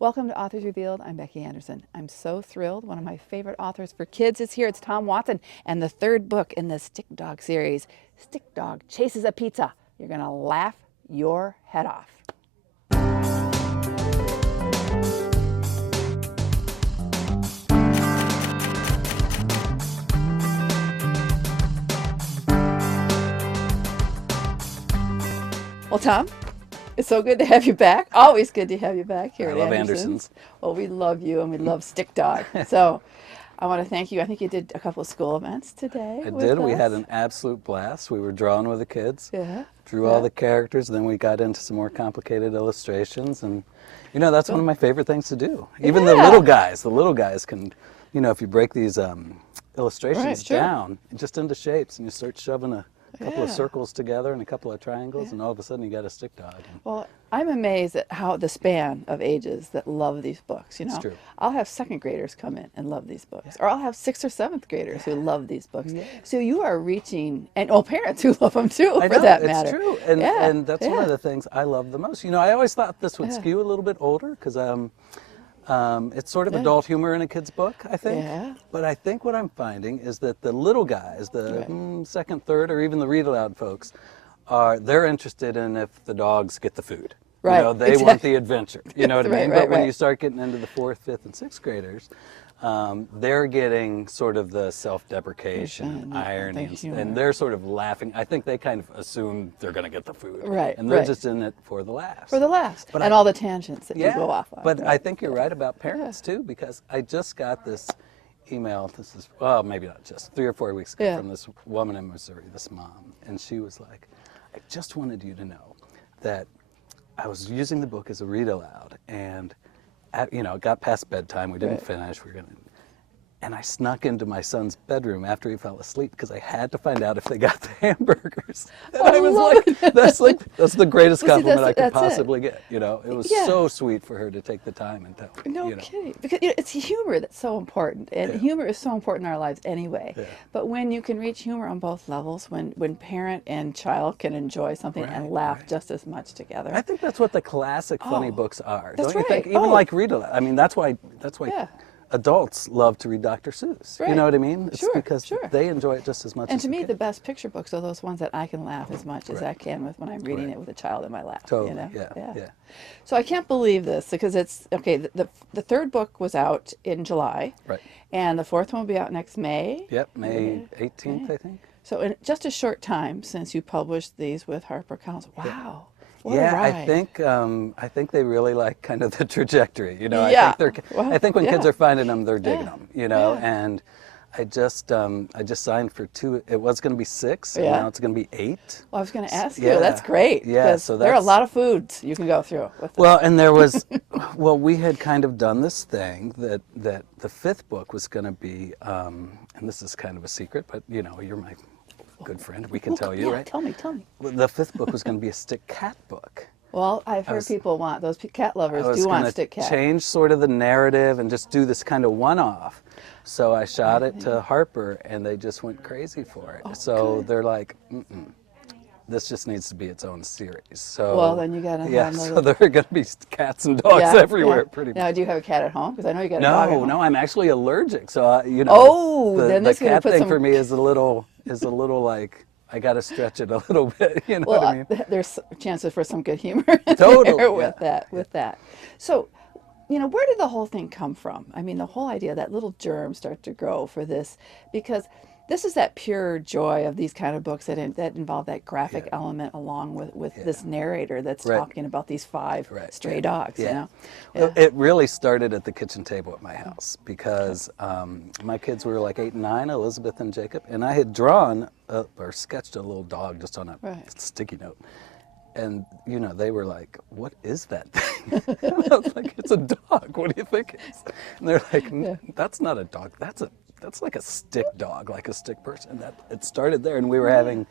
Welcome to Authors Revealed. I'm Becky Anderson. I'm so thrilled. One of my favorite authors for kids is here. It's Tom Watson, and the third book in the Stick Dog series, Stick Dog Chases a Pizza. You're going to laugh your head off. Well, Tom, it's so good to have you back. Always good to have you back here I at love Anderson's. Anderson's. Well, we love you and we love Stick Dog. So I want to thank you. I think you did a couple of school events today. I with did. We us. had an absolute blast. We were drawing with the kids. Yeah. Drew all the characters, then we got into some more complicated illustrations, and you know that's one of my favorite things to do. Even the little guys can, you know, if you break these illustrations down just into shapes, and you start shoving a couple of circles together and a couple of triangles, and all of a sudden you got a stick dog. Well, I'm amazed at how the span of ages that love these books. You know, It's true. I'll have second graders come in and love these books, or I'll have sixth or seventh graders who love these books. So you are reaching, and parents who love them too, I for know, that it's matter. true, and that's one of the things I love the most. You know, I always thought this would skew a little bit older because it's sort of adult humor in a kid's book, I think. Yeah. But I think what I'm finding is that the little guys, the second, third, or even the read aloud folks, they're interested in if the dogs get the food. Right. You know, they want the adventure. You know what I mean? But when right. you start getting into the fourth, fifth, and sixth graders, they're getting sort of the self-deprecation, irony, and they're sort of laughing. I think they kind of assume they're going to get the food. Right. And they're just in it for the laughs. For the laughs. But and all the tangents that you go off on. But I think you're right about parents too, because I just got this email, this is, well, maybe not just, 3 or 4 weeks ago from this woman in Missouri, this mom, and she was like, I just wanted you to know that I was using the book as a read aloud, and you know, it got past bedtime, we didn't finish, and I snuck into my son's bedroom after he fell asleep because I had to find out if they got the hamburgers. And I was like, that's the greatest compliment I could possibly get. You know, it was so sweet for her to take the time and tell me. No kidding. Because it's humor that's so important, and humor is so important in our lives anyway. But when you can reach humor on both levels, when parent and child can enjoy something and laugh just as much together. I think that's what the classic funny books are. That's Don't you think? Even like read aloud. I mean, that's why adults love to read Dr. Seuss. You know what I mean? It's because they enjoy it just as much as And to me, the the best picture books are those ones that I can laugh as much as I can when I'm reading it with a child in my lap. Totally, you know? yeah. So I can't believe this because it's, okay, the third book was out in July. Right. And the fourth one will be out next May. Yep, May 18th, I think. So in just a short time since you published these with HarperCollins. Wow. What a Yeah, ride. I think they really like kind of the trajectory. You know, I think when kids are finding them, they're digging them. You know, and I just signed for 2. It was going to be 6, and now it's going to be 8. Well, I was going to ask you. That's great. Yeah, so there are a lot of foods you can go through with this. Well, and there was, we had kind of done this thing that the 5th book was going to be, and this is kind of a secret, but you know, you're my good friend. We can tell you, right? Tell me. The 5th book was going to be a stick cat book. Well, I've heard people want, those cat lovers do want stick cat. I was going to change sort of the narrative and just do this kind of one-off. So I shot it to Harper, and they just went crazy for it. So they're like, this just needs to be its own series. So well, then you got to so there are going to be cats and dogs everywhere, pretty much. Now, do you have a cat at home? Because I know you got a dog at home. No, I'm actually allergic. So you know, the cat thing for me is a little like, I got to stretch it a little bit. You know what I mean? There's chances for some good humor with that. So, you know, where did the whole thing come from? I mean, the whole idea, that little germ start to grow for this, because this is that pure joy of these kind of books that involve that graphic element along with this narrator that's talking about these 5 stray dogs. You know, well, it really started at the kitchen table at my house because my kids were like 8 and 9, Elizabeth and Jacob, and I had drawn or sketched a little dog just on a sticky note. And, you know, they were like, what is that thing? I was like, it's a dog. What do you think it is? And they're like, that's not a dog. That's like a stick dog, like a stick person. It started there, and we were having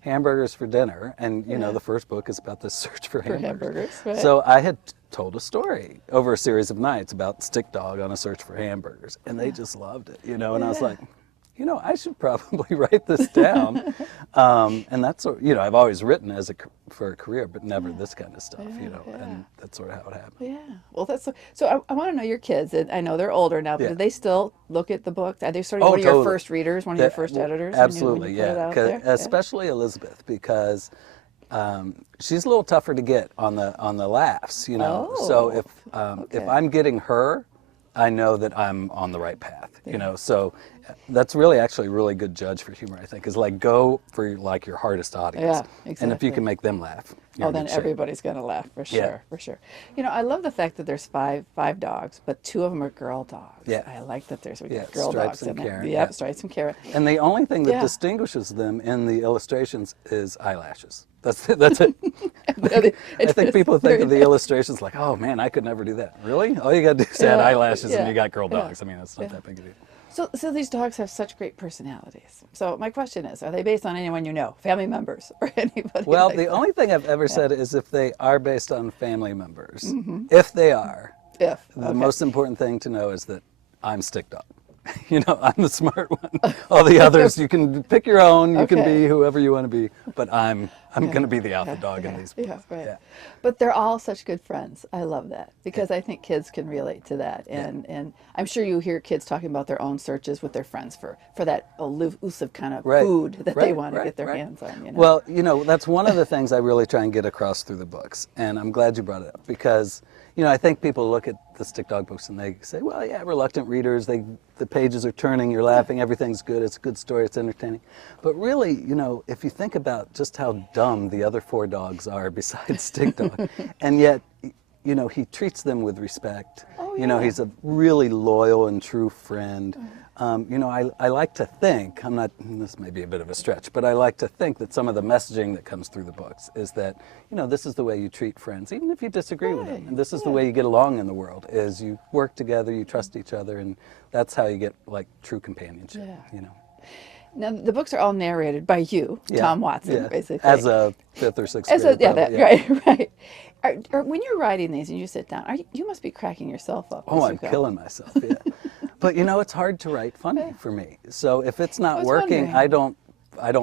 hamburgers for dinner. And, you know, the first book is about the search for hamburgers. So I had told a story over a series of nights about Stick Dog on a search for hamburgers. And they just loved it, you know. And I was like, I should probably write this down. And that's, I've always written for a career, but never this kind of stuff, and that's sort of how it happened. Yeah. Well, so I want to know your kids. And I know they're older now, but do they still look at the book? Are they sort of one of your first readers, one of your first editors? Absolutely, when you put it out there? Especially Elizabeth, because she's a little tougher to get on the laughs, So if I'm getting her, I know that I'm on the right path, So that's really actually a really good judge for humor, I think, is like go for like your hardest audience. Yeah, exactly. And if you can make them laugh, you're then everybody's going to laugh for sure, for sure. I love the fact that there's five dogs, but 2 of them are girl dogs. Yeah. I like that we got girl Stripes dogs in and Karen. there. Yep, Stripes and Karen. And the only thing that distinguishes them in the illustrations is eyelashes. That's it. I think people think of the illustrations like, oh man, I could never do that. Really? All you got to do is add eyelashes and you got girl dogs. I mean, it's not that big a deal. So these dogs have such great personalities. So my question is, are they based on anyone you know, family members, or anybody? Well, like the that? only thing I've ever said is if they are based on family members. If they are, the most important thing to know is that I'm Stick Dog. I'm the smart one. All the others, you can pick your own. You can be whoever you want to be, but I'm going to be the alpha dog in these books. Yeah, right. Yeah. But they're all such good friends. I love that because I think kids can relate to that, and I'm sure you hear kids talking about their own searches with their friends for that elusive kind of food that they want to get their hands on. Well, that's one of the things I really try and get across through the books, and I'm glad you brought it up because. I think people look at the Stick Dog books and they say, well, yeah, reluctant readers, the pages are turning, you're laughing, everything's good, it's a good story, it's entertaining. But really, if you think about just how dumb the other 4 dogs are besides Stick Dog, and yet, he treats them with respect. He's a really loyal and true friend. I like to think, this may be a bit of a stretch, but I like to think that some of the messaging that comes through the books is that, this is the way you treat friends, even if you disagree with them. And this is the way you get along in the world, is you work together, you trust each other, and that's how you get, like, true companionship, Now, the books are all narrated by you, Tom Watson, basically. As a 5th or 6th grader. Right. When you're writing these and you sit down, you must be cracking yourself up. Oh, I'm killing myself, But it's hard to write funny for me. So if it's not working, I don't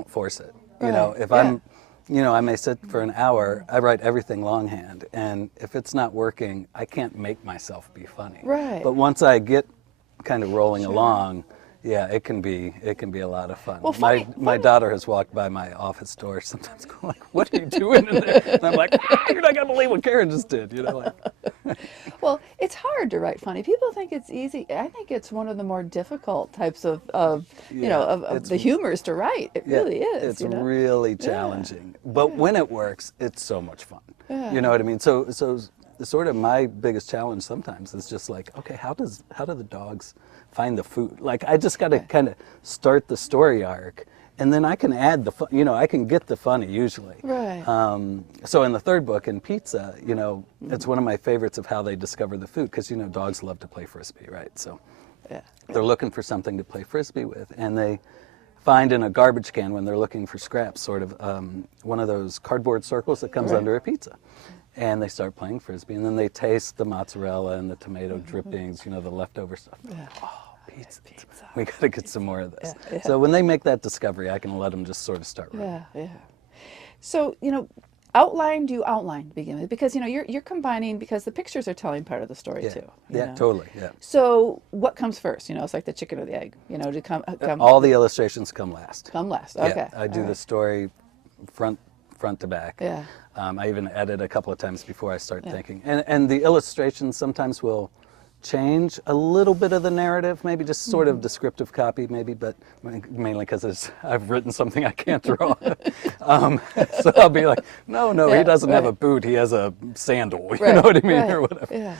force it. If I'm, I may sit for an hour, I write everything longhand, and if it's not working, I can't make myself be funny. Right. But once I get kind of rolling along, it can be a lot of fun. Well, my daughter has walked by my office door sometimes going like, what are you doing in there? And I'm like, you're not going to believe what Karen just did, Well, it's hard to write funny. People think it's easy. I think it's one of the more difficult types of the humors to write. It really is. It's really challenging. But when it works, it's so much fun. You know what I mean? So sort of my biggest challenge sometimes is just like, okay, how do the dogs find the food? Like, I just got to kind of start the story arc, and then I can add the fun, I can get the funny usually. Right. So in the 3rd book, in Pizza, it's one of my favorites of how they discover the food, because, dogs love to play Frisbee, right? So they're looking for something to play Frisbee with, and they find in a garbage can when they're looking for scraps, sort of one of those cardboard circles that comes under a pizza. And they start playing Frisbee, and then they taste the mozzarella and the tomato drippings, the leftover stuff. Oh, pizza. We got to get some more of this. So when they make that discovery, I can let them just sort of start writing. So, do you outline to begin with? Because, you're combining, because the pictures are telling part of the story too. Totally, So what comes first? It's like the chicken or the egg, to come all the illustrations come last. Okay. I do the story front to back. I even edit a couple of times before I start thinking. And the illustrations sometimes will change a little bit of the narrative, maybe just sort of descriptive copy, maybe, but mainly because I've written something I can't draw. So I'll be like, no, he doesn't have a boot, he has a sandal, you know what I mean, or whatever.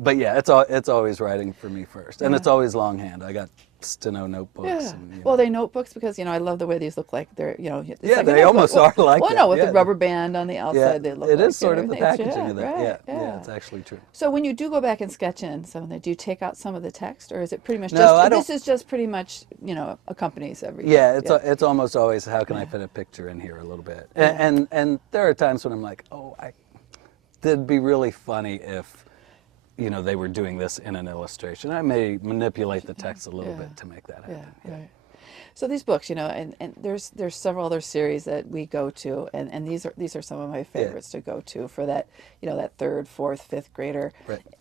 But it's always writing for me first, and it's always longhand. I got steno notebooks. And, well, they notebooks because I love the way these look like. They're it's like they almost are like that. Well, no, with the rubber band on the outside, they look. It like is sort of the packaging of that. Right, yeah, it's actually true. So when you do go back and sketch in some of that, do you take out some of the text, or is it pretty much this is just pretty much accompanies everything? It's almost always how can I fit a picture in here a little bit, and there are times when I'm like, it'd be really funny if you know, they were doing this in an illustration. I may manipulate the text a little bit to make that happen. Right. So these books, you know, and there's several other series that we go to, and these are some of my favorites to go to for that, you know, that third, fourth, fifth grader,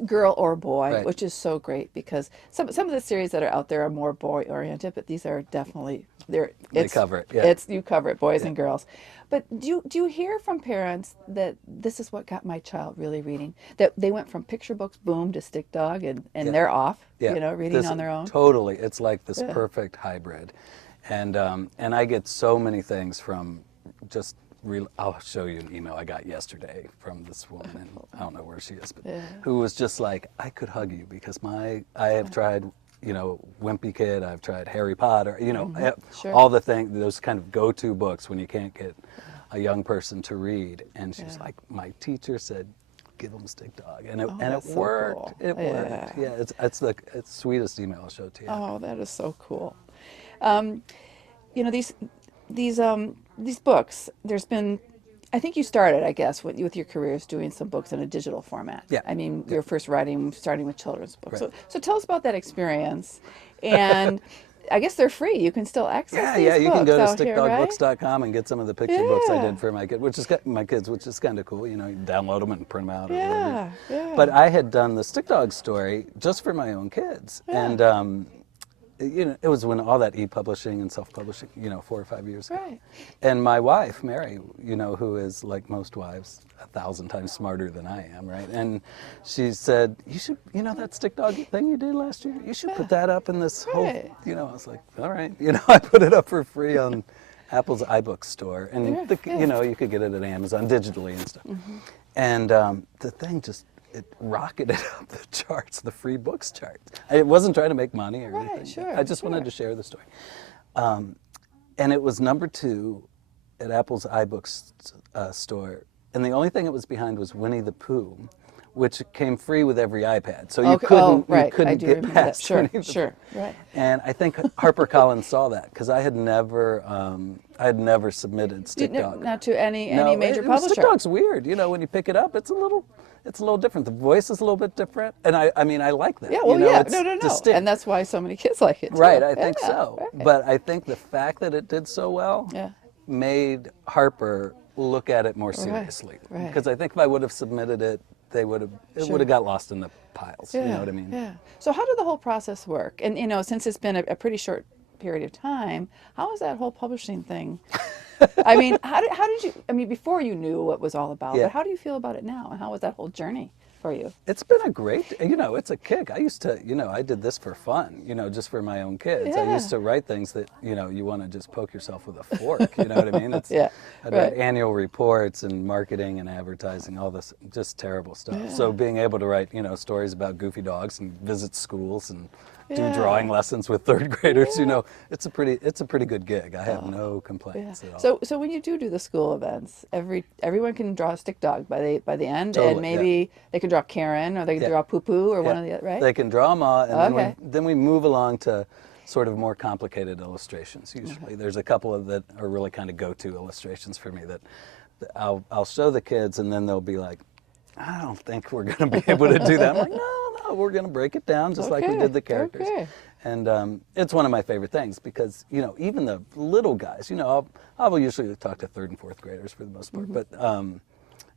girl or boy, which is so great because some of the series that are out there are more boy oriented, but these are definitely they cover it. You cover it, boys and girls. But do you hear from parents that this is what got my child really reading? That they went from picture books, boom, to Stick Dog, and they're off, you know, reading on their own? Totally. It's like this perfect hybrid. And I get so many things from just I'll show you an email I got yesterday from this woman, and I don't know where she is, but who was just like, I could hug you because I have tried, you know, Wimpy Kid, I've tried Harry Potter, you know, all the things, those kind of go-to books when you can't get a young person to read. And she's like, my teacher said, give them Stick Dog, and it worked. Cool. It worked. Yeah, it's the sweetest email I'll show to you. Oh, that is so cool. You know, these books, there's been, I think you started, I guess, with your careers doing some books in a digital format. Yeah. I mean, your first starting with children's books. Right. So tell us about that experience. And I guess they're free. You can still access these books. You can go to stickdogbooks.com and get some of the picture books I did for my kids, which is kind of cool. You know, you download them and print them out. Or whatever. But I had done the Stick Dog story just for my own kids, and you know, it was when all that e-publishing and self-publishing, you know, 4 or 5 years ago. Right. And my wife, Mary, you know, who is like most wives, 1,000 times smarter than I am, right? And she said, you should, you know, that Stick Dog thing you did last year, you should put that up in this whole, you know, I was like, all right. You know, I put it up for free on Apple's iBook store. And, you know, you could get it at Amazon digitally and stuff. And the thing just, it rocketed up the charts, the free books chart. I wasn't trying to make money or anything. I just wanted to share the story. And it was number 2 at Apple's iBooks store. And the only thing it was behind was Winnie the Pooh, which came free with every iPad. So you couldn't get past Winnie the Pooh. Right. And I think HarperCollins saw that because I had never submitted Stick Dog. Not to any major publisher. Stick Dog's weird. You know, when you pick it up, it's a little different. The voice is a little bit different, and I mean, I like that. Yeah, well, you know, no, distinct. And that's why so many kids like it too. Right, I think so. Right. But I think the fact that it did so well made Harper look at it more seriously. Right. Because I think if I would have submitted it, it would have got lost in the piles. You know what I mean? Yeah. So how did the whole process work? And you know, since it's been a pretty short period of time, how was that whole publishing thing? I mean, how did you? I mean, before you knew what it was all about, but how do you feel about it now? And how was that whole journey for you? It's been a great, you know, it's a kick. I used to, you know, I did this for fun, you know, just for my own kids. I used to write things that, you know, you want to just poke yourself with a fork. You know what I mean? It's, I'd write annual reports and marketing and advertising, all this just terrible stuff. So being able to write, you know, stories about goofy dogs and visit schools and do drawing lessons with 3rd graders, you know, it's a pretty good gig. I have no complaints at all. So when you do the school events, everyone can draw a Stick Dog by the end, totally, and maybe they can draw Karen or they can draw Poo Poo or one of the other, right? They can draw them all, and then we move along to sort of more complicated illustrations. Usually, there's a couple of that are really kind of go-to illustrations for me that I'll show the kids, and then they'll be like, I don't think we're going to be able to do that. I'm like, no, we're going to break it down just like we did the characters. And it's one of my favorite things because, you know, even the little guys, you know, I'll usually talk to 3rd and 4th graders for the most part, but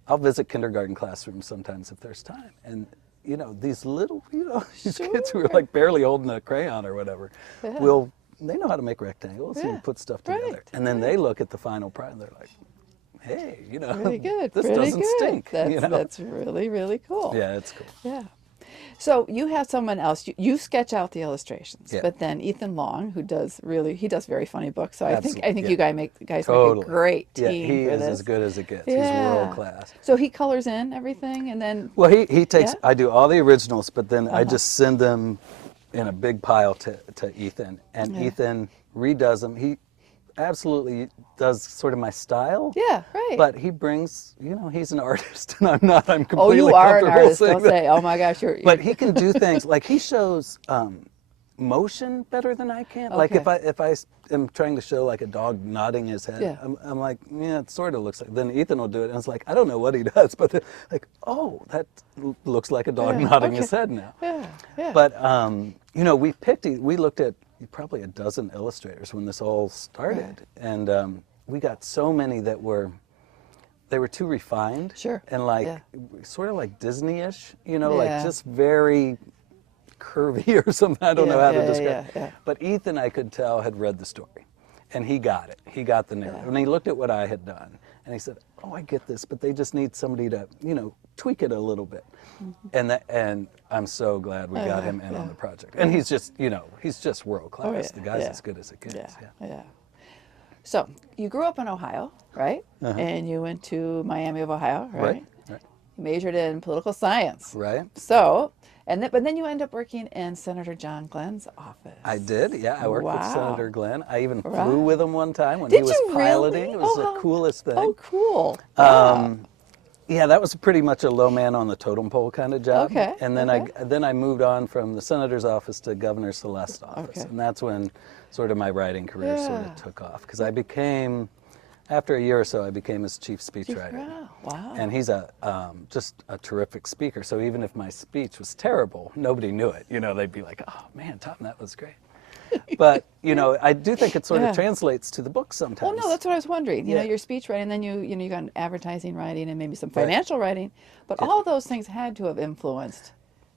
I'll visit kindergarten classrooms sometimes if there's time. And, you know, these little, you know, these kids who are like barely holding a crayon or whatever, they know how to make rectangles and put stuff together. And then they look at the final product and they're like, hey, you know, really good. This doesn't stink. That's really, really cool. Yeah, it's cool. Yeah. So you have someone else. You sketch out the illustrations, but then Ethan Long, who does very funny books. So I think you guys make a great team. Yeah, he is as good as it gets. He's world class. So he colors in everything, and then he takes. I do all the originals, but then I just send them in a big pile to Ethan, and Ethan redoes them. He absolutely does sort of my style. Yeah, right. But he brings, you know, he's an artist and I'm not. I'm completely you are an artist. Don't say, oh my gosh, you're. But he can do things like he shows motion better than I can. Okay. Like if I am trying to show like a dog nodding his head, Yeah. I'm like, yeah, it sort of looks like. Then Ethan will do it, and it's like, I don't know what he does, but like, oh, that looks like a dog nodding his head now. Yeah, yeah. But you know, we looked at probably a dozen illustrators when this all started, and we got so many that they were too refined. Sure. And like sort of like Disney-ish, you know, like just very curvy or something. I don't know how to describe it. Yeah. But Ethan, I could tell, had read the story, and he got it. He got the narrative, and he looked at what I had done, and he said, "Oh, I get this, but they just need somebody to, you know, tweak it a little bit." And I'm so glad we got him in on the project. And he's just, you know, he's just world class. The guy's as good as it gets. Yeah. So you grew up in Ohio, right? And you went to Miami of Ohio, right? Right. You majored in political science. Right. So, but then you end up working in Senator John Glenn's office. I did, yeah. I worked with Senator Glenn. I even Right. flew with him one time when Did he was you piloting. really? It was Oh, the coolest thing. Oh, cool. Yeah, that was pretty much a low man on the totem pole kind of job. Okay, And then I moved on from the senator's office to Governor Celeste's office, and that's when sort of my writing career sort of took off, because I became, after a year or so, I became his chief speechwriter. Wow. And he's just a terrific speaker. So even if my speech was terrible, nobody knew it. You know, they'd be like, "Oh man, Tom, that was great." But you know, I do think it sort of translates to the book sometimes. Well, no, that's what I was wondering. You know, your speech writing, then you got advertising writing and maybe some financial writing, but all those things had to have influenced.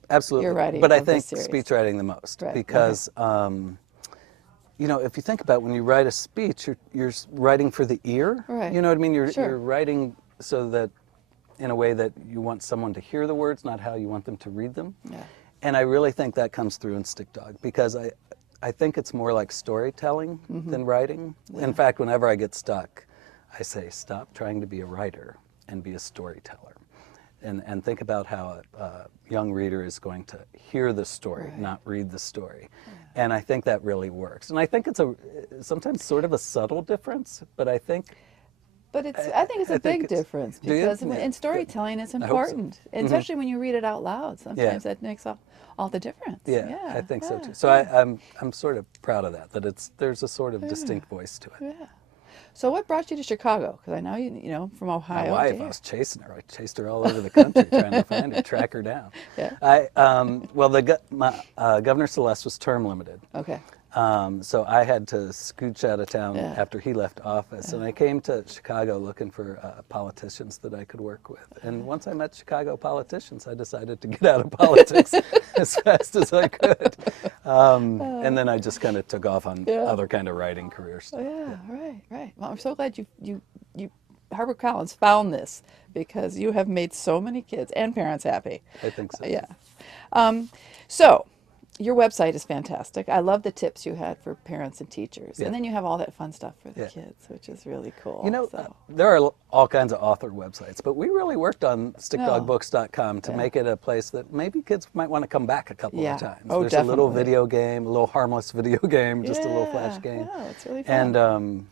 Absolutely. Your writing but I of the think series. speech writing the most, Right. because you know, if you think about when you write a speech, you're writing for the ear. Right. You know what I mean? You're Sure. writing so that in a way that you want someone to hear the words, not how you want them to read them. Yeah. And I really think that comes through in Stick Dog, because I think it's more like storytelling than writing. In fact, whenever I get stuck, I say, stop trying to be a writer and be a storyteller. And think about how a young reader is going to hear the story, not read the story. And I think that really works. And I think it's sometimes sort of a subtle difference, but I think... But I think it's a big difference, because in storytelling it's important, and especially when you read it out loud. Sometimes that makes all the difference. Yeah, I think so too. So I'm sort of proud of that there's a sort of distinct voice to it. Yeah. So what brought you to Chicago? Because I know you know from Ohio. My wife, I was chasing her. I chased her all over the country trying to find her, track her down. Yeah. Well, Governor Celeste was term limited. Okay. So I had to scooch out of town after he left office, and I came to Chicago looking for politicians that I could work with. And once I met Chicago politicians, I decided to get out of politics as fast as I could. And then I just kind of took off on other kind of writing career stuff. Right. Well, I'm so glad you HarperCollins found this, because you have made so many kids and parents happy. I think so. Yeah. So your website is fantastic. I love the tips you had for parents and teachers. And then you have all that fun stuff for the kids, which is really cool. You know, there are all kinds of author websites, but we really worked on stickdogbooks.com to make it a place that maybe kids might want to come back a couple of times. Oh, There's a little video game, a little harmless video game, just a little flash game. Yeah, it's really fun. And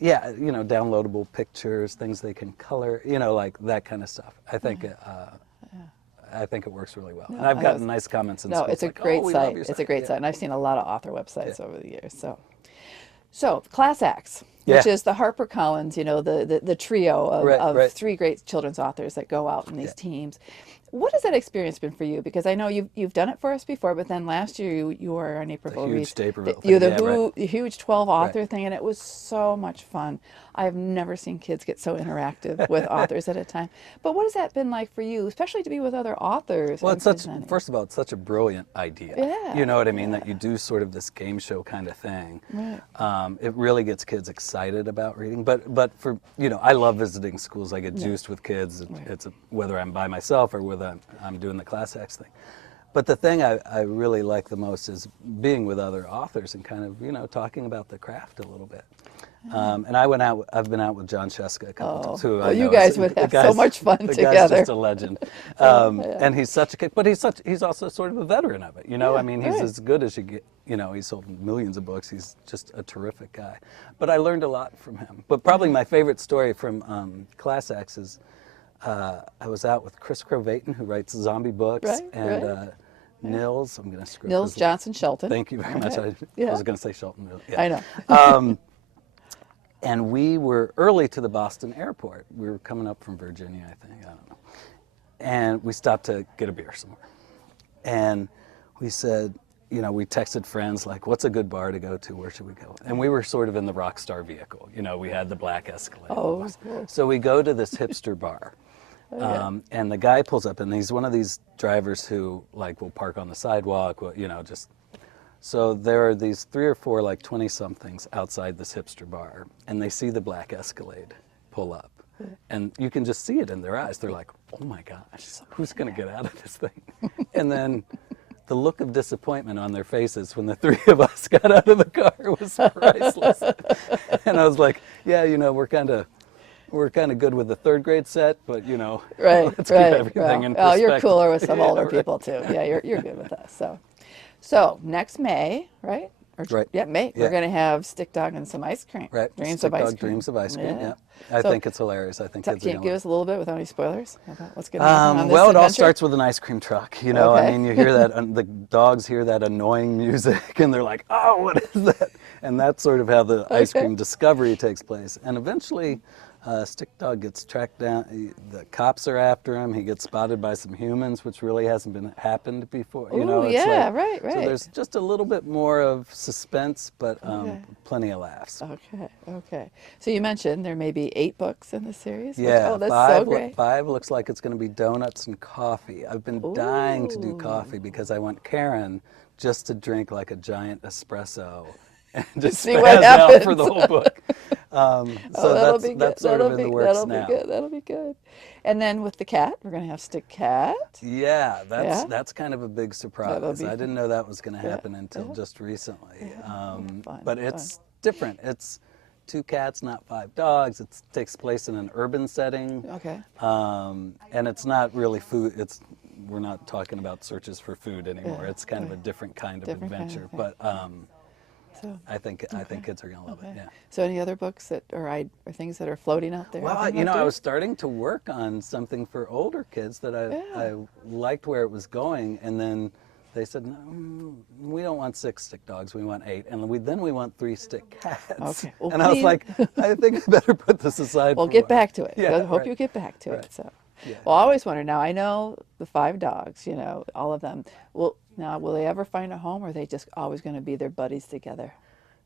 yeah, you know, downloadable pictures, things they can color, you know, like that kind of stuff. I think it works really well. And I've gotten nice comments in schools. It's a great site. It's a great site. And I've seen a lot of author websites over the years. So Class Acts, which is the HarperCollins, you know, the trio of three great children's authors that go out in these teams. What has that experience been for you? Because I know you've done it for us before, but then last year you were our Naperville huge Naperville thing. The huge 12 author thing, and it was so much fun. I have never seen kids get so interactive with authors at a time. But what has that been like for you, especially to be with other authors? Well, first of all, it's such a brilliant idea. Yeah. You know what I mean? That you do sort of this game show kind of thing. Right. It really gets kids excited about reading. But for, you know, I love visiting schools. I get juiced with kids. It's whether I'm by myself or whether I'm doing the Class Acts thing. But the thing I really like the most is being with other authors and kind of, you know, talking about the craft a little bit. And I've been out with John Sheska a couple times too. Well, you guys would have so much fun together. The guy's just a legend. And he's such a kid, but he's also sort of a veteran of it, you know? I mean, he's as good as you get, you know, he's sold millions of books. He's just a terrific guy. But I learned a lot from him. But probably my favorite story from Class Acts is I was out with Chris Crowayton, who writes zombie books, and Nils. I'm going to screw Nils up his Johnson Shelton. Thank you very much. I was going to say Shelton. Yeah. I know. And we were early to the Boston airport. We were coming up from Virginia, I think. I don't know. And we stopped to get a beer somewhere. And we said, you know, we texted friends like, what's a good bar to go to? Where should we go? And we were sort of in the rock star vehicle. You know, we had the black Escalade. Oh, cool. So we go to this hipster bar. And the guy pulls up, and he's one of these drivers who, like, will park on the sidewalk, you know, just... So there are these 3 or 4, like, 20-somethings outside this hipster bar, and they see the black Escalade pull up. And you can just see it in their eyes. They're like, oh, my gosh, who's going to get out of this thing? And then the look of disappointment on their faces when the 3 of us got out of the car was priceless. And I was like, yeah, you know, we're kind of good with the 3rd grade set, but, you know, let's keep everything in perspective. Oh, you're cooler with some older people, too. Yeah, you're good with us, So next May, right? Right. Yeah, May. Yeah. We're going to have Stick Dog and some ice cream. Right. Dreams Stick of ice Dog, cream. Dreams of ice cream, yeah. I think it's hilarious. I think kids Can you give us a little bit without any spoilers about what's going to happen on this Well, adventure? it all starts with an ice cream truck. You know, I mean, you hear that, the dogs hear that annoying music, and they're like, oh, what is that? And that's sort of how the ice cream discovery takes place. And eventually, Stick Dog gets tracked down. The cops are after him. He gets spotted by some humans, which really hasn't happened before. You know, it's right. So there's just a little bit more of suspense, but plenty of laughs. Okay. So you mentioned there may be 8 books in this series. Yeah, that's so great. 5 looks like it's going to be donuts and coffee. I've been dying to do coffee because I want Karen just to drink like a giant espresso and just see what spaz happens out for the whole book. So that's sort of in the works now. That'll be good. And then with the cat, we're going to have Stick Cat. Yeah, that's kind of a big surprise. I didn't know that was going to happen until just recently. But it's different. It's 2 cats, not 5 dogs. It takes place in an urban setting. Okay. And it's not really food. We're not talking about searches for food anymore. It's kind of a different kind of adventure. But I think kids are going to love it. Yeah. So any other books that or things that are floating out there? Well, you know, I was starting to work on something for older kids that I liked where it was going, and then they said, no, we don't want 6 stick dogs, we want 8, and then we want 3 stick cats. Okay. Well, and I was like, I think I better put this aside. We'll get back to it. Yeah, I hope you get back to it. So. Yeah. Well, I always wonder, now I know the 5 dogs, you know, all of them. Will they ever find a home, or are they just always going to be their buddies together?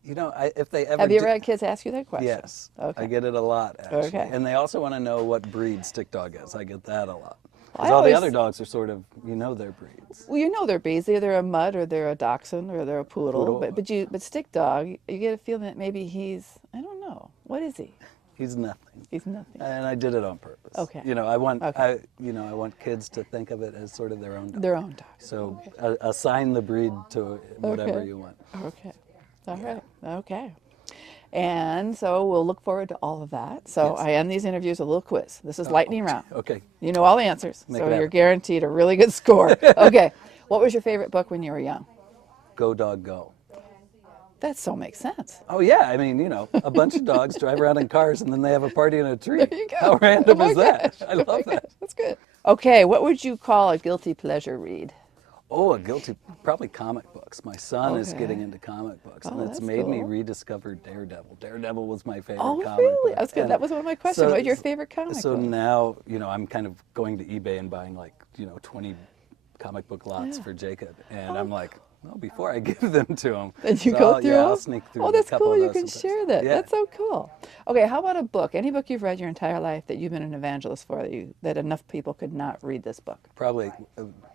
You know, if they ever... Have you ever had kids ask you that question? Yes. Okay. I get it a lot, actually. Okay. And they also want to know what breed stick dog is. I get that a lot. Well, Because all the other dogs are sort of, you know their breeds. Well, you know their breeds. Either a mutt, or they're a dachshund, or they're a poodle. But Stick Dog, you get a feeling that maybe he's, I don't know. What is he? He's nothing. He's nothing. And I did it on purpose. Okay. You know, I want kids to think of it as sort of their own dog. Their own dog. So assign the breed to whatever you want. Okay. All right. Okay. And so we'll look forward to all of that. So I end these interviews with a little quiz. This is lightning round. Okay. You know all the answers, so you're guaranteed a really good score. Okay. What was your favorite book when you were young? Go Dog Go. That so makes sense. Oh yeah, I mean, you know, a bunch of dogs drive around in cars and then they have a party in a tree. There you go. How random is that? I love that. That's good. Okay, what would you call a guilty pleasure read? Oh, probably comic books. My son is getting into comic books, and it's made me rediscover Daredevil. Daredevil was my favorite comic book. Oh, really? That was one of my questions. What was your favorite comic book? So now, you know, I'm kind of going to eBay and buying 20 comic book lots for Jacob, and I'm like, well, before I give them to him. Did you go through them? I'll sneak through Oh, that's a couple cool. of You those can sometimes. share that. Yeah. That's so cool. Okay, how about a book? Any book you've read your entire life that you've been an evangelist for, that enough people could not read this book? Probably,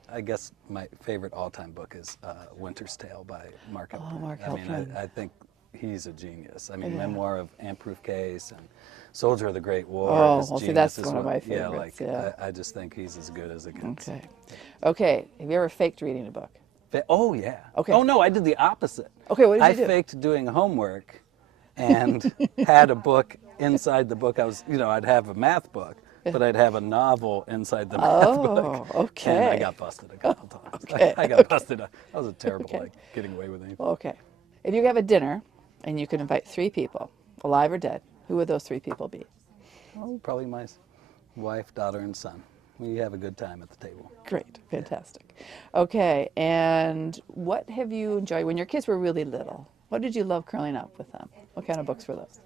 I guess my favorite all-time book is Winter's Tale by Mark Helpman. Oh, Mark Helpman. I think he's a genius. I mean, Memoir of Amp-Proof Case and Soldier of the Great War. Oh, well, see, that's one of my favorites. I just think he's as good as it gets. Okay. Have you ever faked reading a book? Oh, yeah. Okay. Oh, no, I did the opposite. Okay, what did you do? I faked doing homework and had a book inside the book. I'd have a math book, but I'd have a novel inside the math book. Oh, okay. And I got busted a couple times. Okay. I got busted. I was a terrible, getting away with anything. Okay. If you have a dinner and you could invite 3 people, alive or dead, who would those 3 people be? Oh, probably my wife, daughter, and son. We have a good time at the table. Great, fantastic. Okay, and what have you enjoyed when your kids were really little? What did you love curling up with them? What kind of books were those?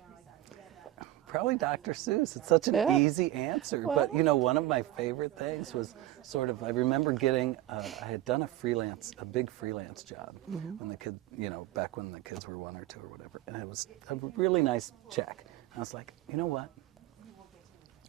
Probably Dr. Seuss. It's such an Yeah. easy answer. Well. But, you know, one of my favorite things was sort of, I remember getting, I had done a big freelance job when the kid, you know, back when the kids were 1 or 2 or whatever. And it was a really nice check. And I was like, you know what?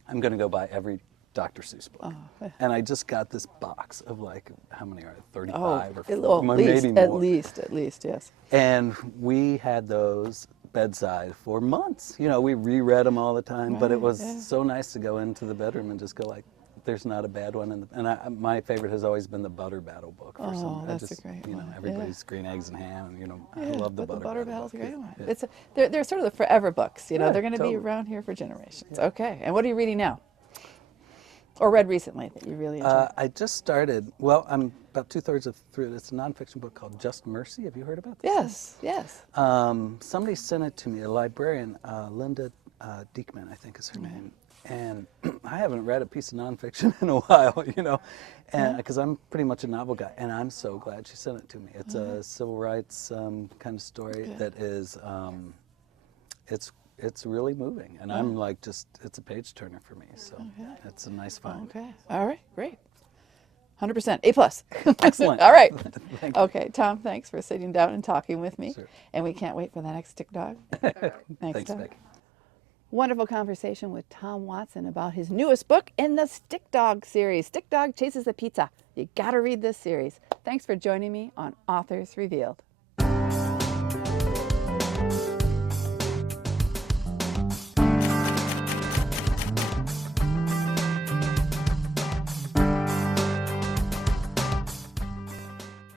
I'm going to go buy every Dr. Seuss book. Oh. And I just got this box of like, how many are it? 35 or 40, least, maybe more. At least, yes. And we had those bedside for months. You know, we reread them all the time, but it was so nice to go into the bedroom and just go like, there's not a bad one. My favorite has always been the Butter Battle book. That's a great you know, one. everybody's green eggs and ham, and you know, I love the but Butter the Battle Battle's a book. great one. Yeah. They're sort of the forever books. You know, they're going to be totally. around here for generations. Okay, and what are you reading now? Or read recently that you really enjoyed? I just started, well, I'm about 2/3 through it. It's a nonfiction book called Just Mercy. Have you heard about this? Yes. Somebody sent it to me, a librarian, Linda Diekman, I think is her name. And I haven't read a piece of nonfiction in a while, you know, because I'm pretty much a novel guy. And I'm so glad she sent it to me. It's a civil rights kind of story that is, it's really moving. And I'm like it's a page turner for me. So it's a nice find. Okay. All right. Great. 100%. A+. Excellent. All right. Thank you. Okay, Tom, thanks for sitting down and talking with me. Sure. And we can't wait for the next Stick Dog. Thanks, Tom. Becky. Wonderful conversation with Tom Watson about his newest book in the Stick Dog series. Stick Dog Chases the Pizza. You got to read this series. Thanks for joining me on Authors Revealed.